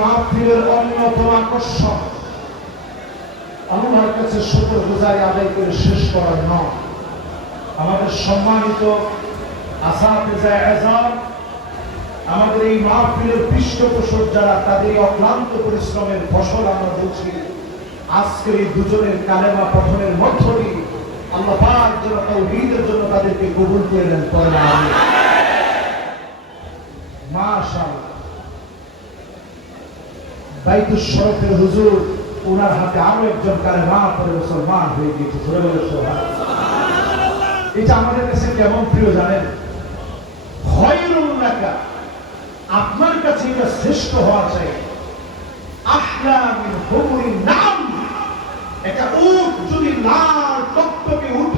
মাহফিলের অন্যতম আকর্ষণ। আল্লাহর কাছে গুজারি আদায় করে শেষ করার নয় আমাদের সম্মানিত আমাদের এই মাহফিলের পৃষ্ঠপোষক যারা, তাদের অক্লান্ত পরিশ্রমের ফসল আমরা বলছি আজকের এই দুজনের কালেমা পঠনের মধ্য দিয়ে আল্লাহ জন্য তাদেরকে কবুল করে নেন করেন মাশাআল্লাহ। বাইতুল শরফের হুজুর, ওনার হাতে আরও একজন পড়ে মুসলমান হয়ে গিয়েছে। এটা আমাদের কাছে কেমন প্রিয় জানেন? আপনার কাছে এটা শ্রেষ্ঠ হওয়া চাই। নাম। যদি লাল টকটকে উঠ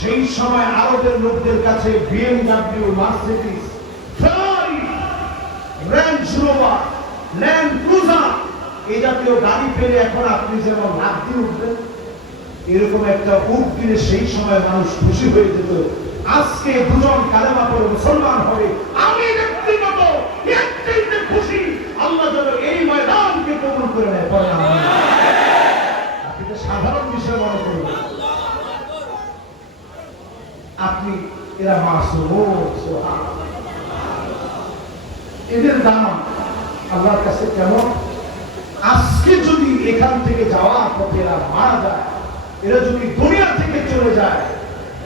সেই সময় আরবের লোকদের কাছে BMW Mercedes Ferrari Range Rover এই জাতীয় গাড়ি এখন আপনি যেমন লাভ দিয়ে উঠবেন, এরকম একটা উট দিলে সেই সময় মানুষ খুশি হয়ে যেত। আজকে দুজন মুসলমান হবে আমি ব্যক্তিগত খুশি, আল্লাহ যেন এই ময়দানকে কবুল করে নেয় আপনি সাধারণ বিষয় মনে করবেন। আপনি এরা মাসুম এদের দাম আল্লাহর কাছে কেমন আজকে যদি এখান থেকে যাওয়ার পথে এরা মারা যায়, এরা যদি দুনিয়া থেকে চলে যায়,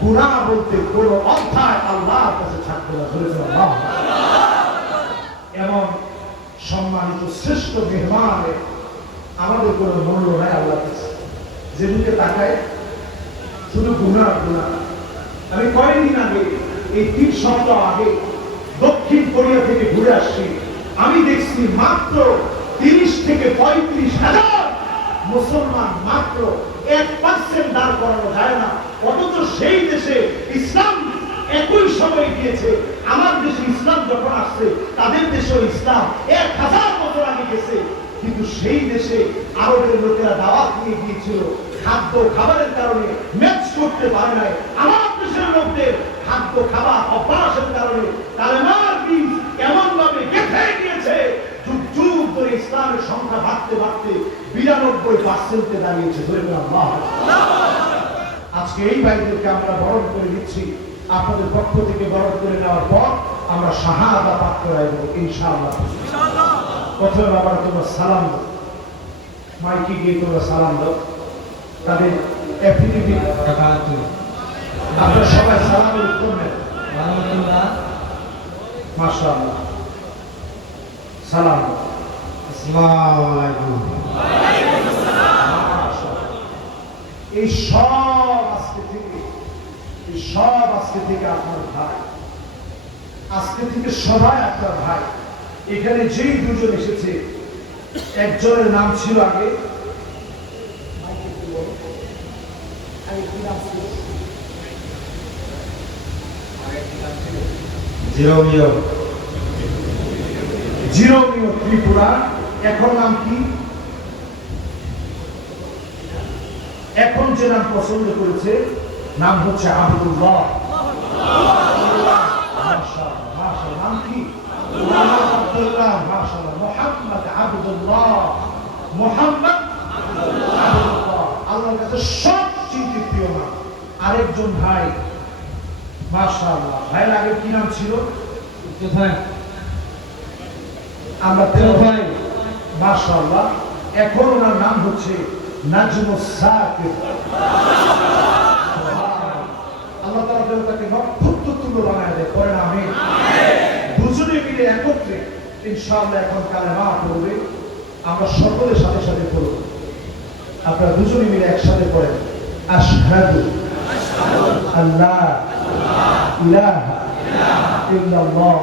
গুনাহ বলতে কোনো অধ্যায় আল্লাহর কাছে থাকবে না আল্লাহ এমন সম্মানিত শ্রেষ্ঠ মেহমানের আমাদের কোনো মূল্য নাই আল্লাহর কাছে। যেদিকে তাকায়, শুধু গুণা গুণা আমি কয়েকদিন আগে, এই তিন সপ্তাহ আগে দক্ষিণ কোরিয়া থেকে ঘুরে আসছি। আমি দেখছি মাত্র তিরিশ থেকে পঁয়ত্রিশ হাজার মুসলমান মাত্র এক পার্সেন্ট দাঁড় করানো যায় না। অথচ সেই দেশে ইসলাম একই সময় গিয়েছে। আমার দেশে ইসলাম যখন আসছে, তাদের দেশেও ইসলাম এক হাজার বছর আগে গেছে। কিন্তু সেই দেশে আরবের লোকেরা দাওয়াত নিয়ে গিয়েছিল। খাদ্য খাবারের কারণে ম্যাচ করতে পারে নাই। আমার বিরানব্বই দাঁড়িয়েছে ধরে আল্লাহ আজকে এই ভাইদেরকে আমরা বরণ করে দিচ্ছি। আপনাদের পক্ষ থেকে বরণ করে নেওয়ার পর আমরা শাহাদা পাঠ করাই দেবো ইনশাআল্লাহ। প্রথমে বাবার তোমরা সালাম দাও। মাইকে গিয়ে তোমরা সালাম দাও। তাদের অ্যাফিডেভিট আপনারা সবাই সালামের উত্তর নেন। মাশাআল্লাহ। সালাম। দাও। এই সব আজকে থেকে, এই সব আজকে থেকে আপনার ভাই, আজকে থেকে সবাই আপনার ভাই। এখানে যেই দুজন এসেছে, একজনের নাম ছিল আগে জিরোমিও ত্রিপুরা, এখন নাম কি? এখন যে নাম পছন্দ করেছে নাম হচ্ছে আবদুল্লাহ। মাশাআল্লাহ, মাশাআল্লাহ। নাম কি? মোহাম্মদ আব্দুল্লাহ। মোহাম্মদ আব্দুল্লাহ। মোহাম্মদ আল্লাহর কাছে সবচেয়ে প্রিয় নাম। আরেকজন ভাই মাশাআল্লাহ। ভাইয়ের আগে কি নাম ছিল? আমরা মাশাআল্লাহ এখন ওনার নাম হচ্ছে নাজমুস সাকিব। আল্লাহ তাআলা যেন তাকে নক্ষত্র তুল্য বানায় দেয়। পরে না আমি দুজনে মিলে একত্রে ইনশাআল্লাহ এখন কালেমা পড়বে। আমরা সকলের সাথে সাথে পড়ব। আপনারা দুজনে মিলে একসাথে পড়েন। আশহাদু আল্লাহ ইলাহা ইল্লাল্লাহ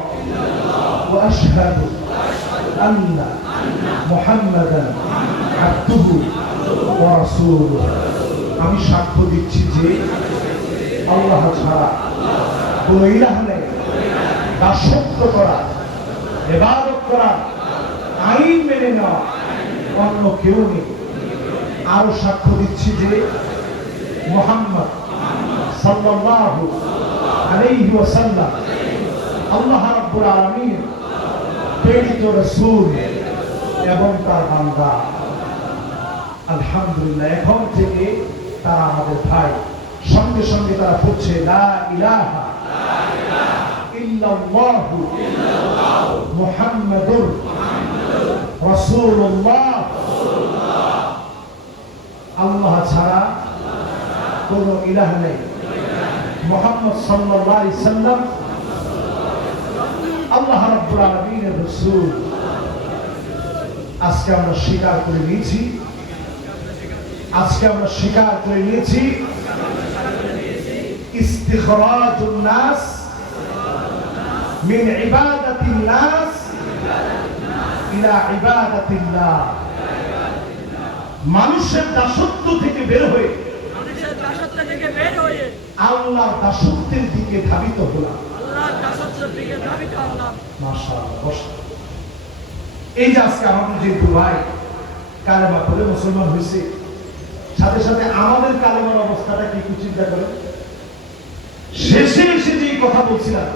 ওয়া আশহাদু আন্না মুহাম্মাদান আবদুহু আমি সাক্ষ্য দিচ্ছি যে আল্লাহ ছাড়া কোন ইলাহ নেই। দাসত্ব করা ইবাদত করা, আইন মেনে নেওয়া অন্য কেউ নেই। আরও সাক্ষ্য দিচ্ছি যে মোহাম্মদ সাল্লাল্লাহু আলাইহি ওয়াসাল্লাম আল্লাহ রাব্বুল আলামিন প্রেরিত রাসূল এবং তার বান্দা। আলহামদুলিল্লাহ, এখন থেকে তারা আমাদের ভাই। সঙ্গে সঙ্গে তারা পড়ছে আল্লাহ ছাড়া কোন ইলাহ নেই। মোহাম্মদ সাল্লাম আল্লাহ আজকে আমরা স্বীকার করে নিয়েছি আজকে আমরা স্বীকার করে নিয়েছি। ইস্তিখরাজুন নাস মিন ইবাদাতিন নাস ইলা ইবাদাতিল্লাহ। মানুষের দাসত্ব থেকে বের হয়ে আল্লাহর দাসত্বের দিকে ধাবিত হলাম। এই যে আজকে আমাদের যে ভাই কালেমা করে মুসলমান হয়েছে সাথে সাথে আমাদের কালেমার অবস্থাটা কি চিন্তা করেন শেষে এসে যে কথা বলছিলাম